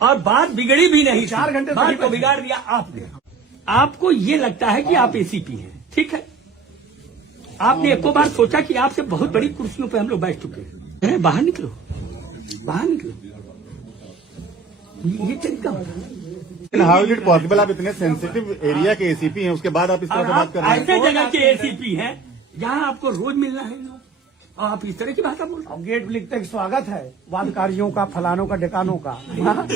और बात बिगड़ी भी नहीं, 4 घंटे बात को बिगाड़ दिया आपने। आपको ये लगता है कि आप एसीपी हैं, ठीक है। आपने एक बार सोचा कि आपसे बहुत बड़ी कुर्सियों पे हम लोग बैठ चुके हैं, बाहर निकलो, बाहर निकलो। ये तरीका हाउ इज इट पॉसिबल? आप इतने सेंसिटिव एरिया के एसीपी हैं, उसके बाद आप इस तरह से बात कर रहे हैं। ऐसे जगह के एसीपी हैं जहां आपको रोज मिलना है और आप इस तरह की भाषा बोल रहे हैं। गेट पे लिखते हैं स्वागत है वादकारियों का, फलानों का, डेकानों का।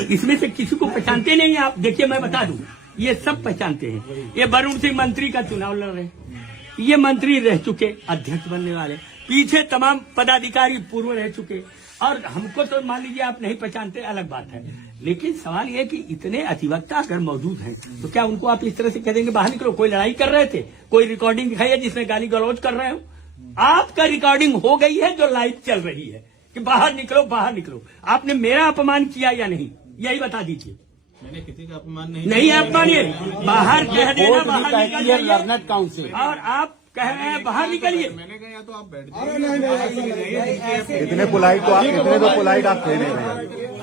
इसमें से किसी को पहचानते नहीं आप। देखिए मैं बता दूं, ये सब पहचानते हैं। ये वरुण सिंह मंत्री का चुनाव लड़ रहे हैं, ये मंत्री रह चुके, अध्यक्ष बनने वाले, पीछे तमाम पदाधिकारी पूर्व रह चुके। और हमको तो मान लीजिए आप नहीं पहचानते, अलग बात है। लेकिन सवाल यह कि इतने अधिवक्ता अगर मौजूद हैं तो क्या उनको आप इस तरह से कह देंगे बाहर निकलो? कोई लड़ाई कर रहे थे, कोई रिकॉर्डिंग दिखाई है जिसमें गाली गलौज कर रहे हो? आपका रिकॉर्डिंग हो गई है जो लाइव चल रही है कि बाहर निकलो, बाहर निकलो। आपने मेरा अपमान किया या नहीं, यही बता दीजिए। मैंने किसी का अपमान नहीं अपमानिए, बाहर कह देना, बाहर निकल जाइए। लर्नेड काउंसिल और आप कह रहे हैं बाहर निकलिए। मैंने कहा या तो आप बैठ जाइए। इतने पोलाइट तो आप, इतने तो पोलाइट आप थे नहीं,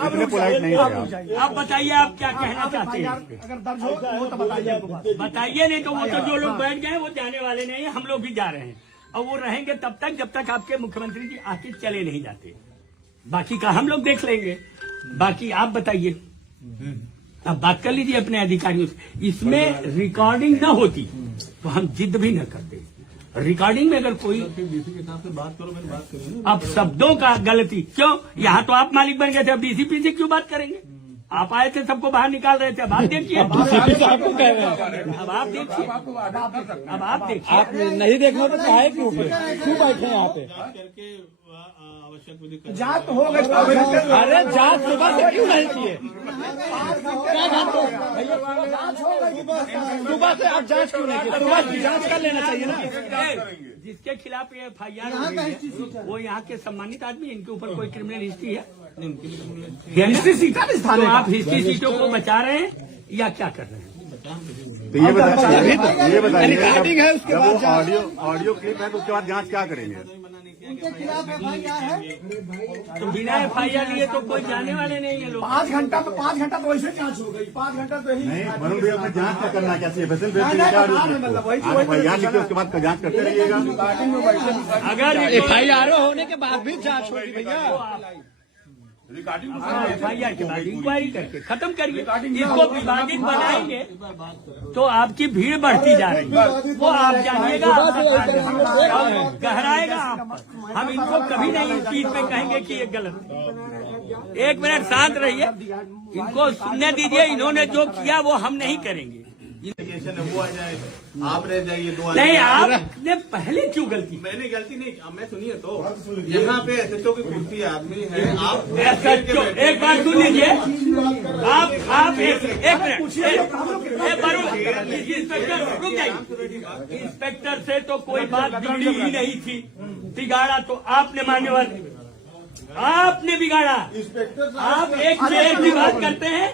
इतने पोलाइट नहीं थे आप। अब बताइए आप क्या कहना चाहते हैं? अगर दर्ज हो तो बताइए। बताइए, नहीं तो वो तो जो लोग बैठ गए वो जाने वाले नहीं है, हम लोग भी जा रहे हैं। और वो रहेंगे तब तक जब तक आपके मुख्यमंत्री जी आके चले नहीं जाते। बाकी का हम लोग देख लेंगे। बाकी आप बताइए, अब बात कर लीजिए अपने अधिकारियों से। इसमें रिकॉर्डिंग न होती तो हम जिद भी न करते। रिकॉर्डिंग में अगर कोई डीसी के साथ बात करो, मैंने बात करी। अब शब्दों का गलती क्यों? यहाँ तो आप मालिक बन गए थे, अब डीसीपी से क्यों बात करेंगे? आप आए थे, सबको बाहर निकाल रहे थे। अब आप देखिए, आपको कह रहे हैं, अब आप देखिए, अब आप देखिए। आप नहीं देखना तो काहे क्यों बैठे हैं यहाँ पे? करके आवश्यक विधि जांच तो हो गई। अरे जांच सुबह से क्यों नहीं किए? क्या जांच हो? सुबह से आप जांच क्यों नहीं किए? सुबह की जांच कर लेना चाहिए ना। जिसके खिलाफ ये FIR वो यहाँ के सम्मानित आदमी, इनके ऊपर कोई क्रिमिनल हिस्ट्री है? हिस्ट्री सीटा नहीं तो आप हिस्ट्री सीटों को बचा रहे हैं या क्या कर रहे हैं? तो ये बताइए, रिकॉर्डिंग है उसके जब बाद वो ऑडियो क्लिप है तो उसके बाद जांच क्या करेंगे? उनके खिलाफ FIR है। तो बिना FIR लिए तो कोई जाने वाले नहीं है लोग। 5 घंटा तो वैसे जांच हो गई। 5 घंटा तो यही नहीं, वरुण भैया अपने जांच क्या करना क्या चाहिए? मतलब वही FIR लिखे उसके बाद जांच करते रहिएगा। अगर FIR होने के बाद भी जांच होगी भैया। FIR के बाद इंक्वायरी करके खत्म करिए। इसको विवादित बनाएंगे तो आपकी भीड़ बढ़ती जा रही है, वो आप जानिएगा, गहराएगा आप। हम इनको कभी नहीं इस चीज में कहेंगे कि ये गलत है। 1 मिनट शांत रहिए, इनको सुनने दीजिए। इन्होंने जो किया वो हम नहीं करेंगे। वो आ जाए, आप रह जाइए 2 नहीं, आपने पहले क्यों गलती? मैंने गलती नहीं, मैं सुनिए तो यहाँ पे SHO की कुर्सी आदमी है। आप एक बात सुन लीजिए, आप एक मिनट, इंस्पेक्टर रुक जाइए। इंस्पेक्टर से तो कोई बात बिगड़ी ही नहीं थी, बिगाड़ा तो आपने, मान्यवर आपने बिगाड़ा। आप एक चेयर की बात करते हैं।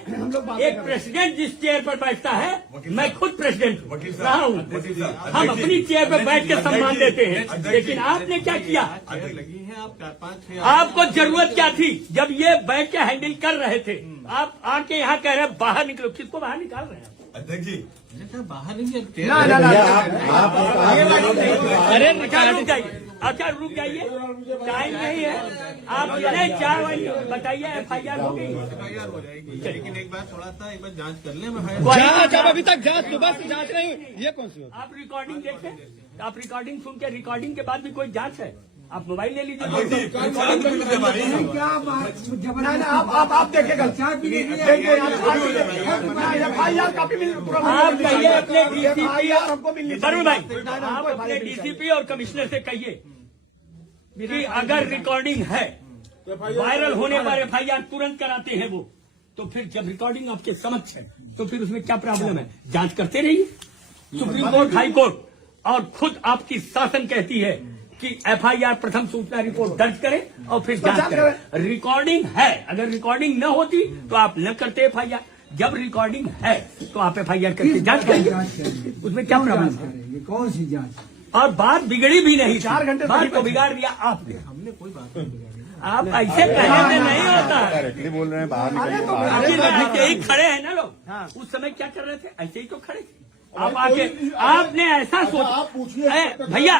एक प्रेसिडेंट जिस चेयर पर बैठता है, मैं खुद प्रेसिडेंट रहा हूँ, हम अपनी चेयर पर बैठ के सम्मान देते हैं। लेकिन आपने क्या किया? लगी है आप 4-5 आपको जरूरत क्या थी जब ये बैठ के हैंडल कर रहे थे? आप आके यहाँ कह रहे हैं बाहर निकलो। किसको बाहर निकाल रहे हैं? अध्यक्ष जी बाहर नहीं अरे रुक जाइए, अच्छा रुक जाइए, टाइम नहीं है। आप नहीं 4 बजे बताइए FIR हो गई। FIR हो जाएगी, लेकिन एक बार जांच कर लें। जांच अब अभी तक जांच सुबह से जांच नहीं हुई, ये कौन सी बात? आप रिकॉर्डिंग देखें, आप रिकॉर्डिंग सुन के, रिकॉर्डिंग के बाद भी कोई जांच है? आप मोबाइल ले लीजिए। आप देखिएगा, FIR कॉपी मिल। आप कहिए अपने DCP हमको मिल, वरुण भाई, आप अपने DCP और कमिश्नर से कहिए कि अगर रिकॉर्डिंग है, वायरल होने पर FIR तुरंत कराते हैं वो। तो फिर जब रिकॉर्डिंग आपके समक्ष है तो फिर उसमें क्या प्रॉब्लम है? जांच करते रहिए। सुप्रीम कोर्ट, हाई कोर्ट और खुद आपकी शासन कहती है कि FIR प्रथम सूचना रिपोर्ट दर्ज करें और फिर जांच करें। रिकॉर्डिंग है, अगर रिकॉर्डिंग न होती तो आप न करते FIR। जब रिकॉर्डिंग है तो आप FIR करके जांच करेंगे, उसमें क्या प्रॉब्लम है? कौन सी जांच? और बात बिगड़ी भी नहीं, 4 घंटे बात को बिगाड़ दिया आपने। हमने कोई बात नहीं बिगाड़ी। आप ऐसे कहने से नहीं होता। डायरेक्टली बोल रहे हैं, बाहर निकलिए, बाहर ऐसे ही खड़े हैं ना लोग। उस समय क्या कर रहे थे? ऐसे ही तो खड़े थे। आप आके आपने ऐसा सोचा। भैया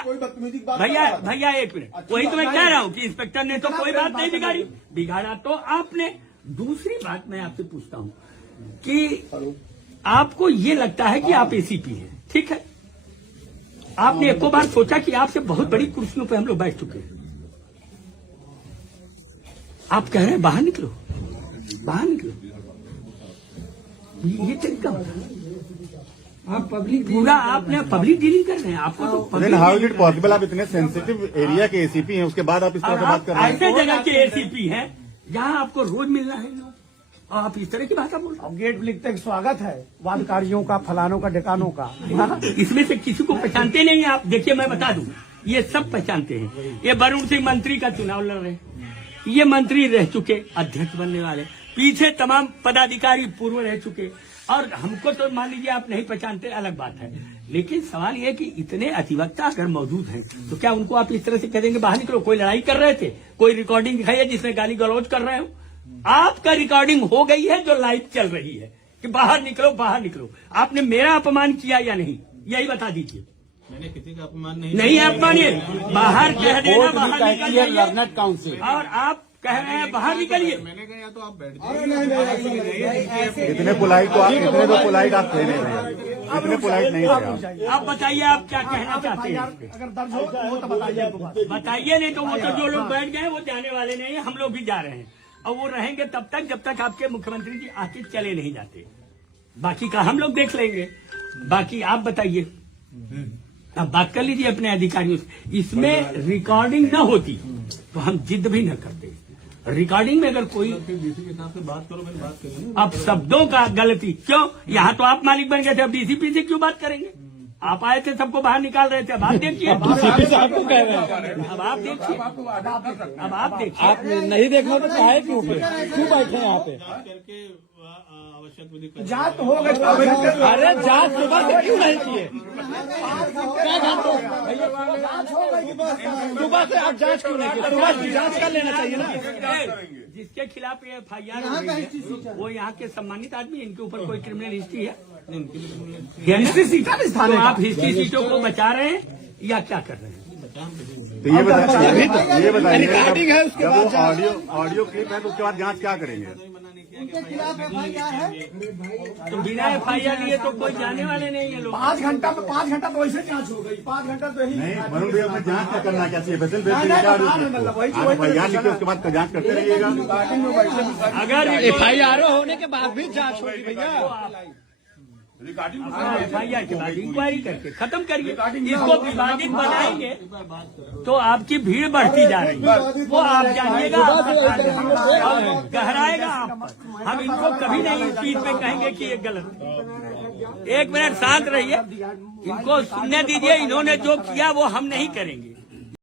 एक मिनट, वही तो मैं कह रहा हूँ कि इंस्पेक्टर ने तो कोई बात नहीं बिगाड़ी, बिगाड़ा तो आपने। दूसरी बात मैं आपसे पूछता हूँ कि आपको ये लगता है कि आप एसीपी हैं, ठीक है। आपने एको बार सोचा कि आपसे बहुत बड़ी कुर्सियों पे हम लोग बैठ चुके हैं। आप कह रहे हैं बाहर निकलो, बाहर निकलो। ये तरीका आप पब्लिक पूरा आपने पब्लिक डीलिंग कर रहे हैं। आपको तो लेकिन हाउ इज इट पॉसिबल? आप इतने सेंसिटिव एरिया के एसीपी हैं, उसके बाद आप इस तरह से बात कर रहे हैं। ऐसे जगह के एसीपी हैं जहां आपको रोज मिलना है लोग, और आप इस तरह की भाषा बोल रहे अब गेट लिखते हैं, स्वागत है वादकारियों का, फलानों का, ढिकानों का। हैं। इसमें से किसी को पहचानते नहीं आप। देखिए मैं बता दूं, ये सब पहचानते हैं। ये वरुण सिंह मंत्री का चुनाव लड़ रहे हैं, ये मंत्री रह चुके, अध्यक्ष बनने वाले, पीछे तमाम पदाधिकारी पूर्व रह चुके। और हमको तो मान लीजिए आप नहीं पहचानते, अलग बात है। लेकिन सवाल यह है कि इतने अधिवक्ता अगर मौजूद हैं तो क्या उनको आप इस तरह से कह देंगे बाहर निकलो? कोई लड़ाई कर रहे थे, कोई रिकॉर्डिंग दिखाई है जिसमें गाली गलौज कर रहे हो? आपका रिकॉर्डिंग हो गई है जो लाइव चल रही है कि बाहर निकलो, बाहर निकलो। आपने मेरा अपमान किया या नहीं, यही बता दीजिए। मैंने किसी का अपमान नहीं अपमानिए, बाहर कह देना, बाहर निकल जाइए। लर्नड काउंसिल और आप कह रहे हैं बाहर निकलिए। मैंने कहा या तो आप बैठ जाइए। इतने पोलाइट को आप, इतने तो पोलाइट आप थे नहीं रहे, इतने पोलाइट नहीं थे आप। आप बताइए आप क्या कहना चाहते हैं? अगर दर्ज हो तो बताइए। बताइए, नहीं तो वो तो जो लोग बैठ गए वो जाने वाले नहीं है, हम लोग भी जा रहे हैं। और वो रहेंगे तब तक जब तक आपके मुख्यमंत्री जी आके चले नहीं जाते। बाकी का हम लोग देख लेंगे। बाकी आप बताइए, अब बात कर लीजिए अपने अधिकारियों से। इसमें रिकॉर्डिंग न होती तो हम जिद भी न करते। रिकॉर्डिंग में अगर कोई डीसी के साथ से बात करो, मैंने बात करी। अब शब्दों का गलती क्यों? यहाँ तो आप मालिक बन गए थे, अब डीसीपी से क्यों बात करेंगे? आप आए थे, सबको बाहर निकाल रहे थे। अब आप देखिए, डीसीपी साहब को कह रहे हैं। अब आप देखिए, अब आप देखिए। आप नहीं देखना तो कहा है क्यों पे, क्यों बैठे हैं यहाँ पे? करके आवश्यक विधि जांच तो हो गई। अरे जांच सुबह से क्यों नहीं किए? क्या जानते हो? सुबह से आप जांच क्यों नहीं किए? सुबह की जांच कर लेना चाहिए ना। जिसके खिलाफ ये FIR हो रही है वो यहाँ के सम्मानित आदमी, इनके ऊपर कोई क्रिमिनल हिस्ट्री है? हिस्ट्री सीटा तो आप हिस्ट्री सीटों को बचा रहे हैं या क्या कर रहे हैं? तो ये बताइए, रिकॉर्डिंग है, उसके जब बाद वो ऑडियो क्लिप है तो उसके बाद जांच क्या करेंगे? उनके खिलाफ FIR है। तो बिना FIR लिए तो कोई जाने वाले नहीं है लोग। 5 घंटा में 5 घंटा तो वैसे जांच हो गई। 5 घंटा तो यही नहीं, वरुण भैया, अपने जांच क्या करना क्या चाहिए? फैसल भेज दीजिए, उसके बाद जांच करते रहिएगा। अगर FIR होने के बाद भी जांच होगी भैया। FIR के बाद इंक्वायरी करके खत्म करिए। इसको विवादित बनाएंगे तो आपकी भीड़ बढ़ती जा रही है, वो आप जानिएगा, और गहराएगा आप पर। हम इनको कभी नहीं इस चीज पे कहेंगे कि ये गलत है। एक मिनट शांत रहिए, इनको सुनने दीजिए। इन्होंने जो किया वो हम नहीं करेंगे।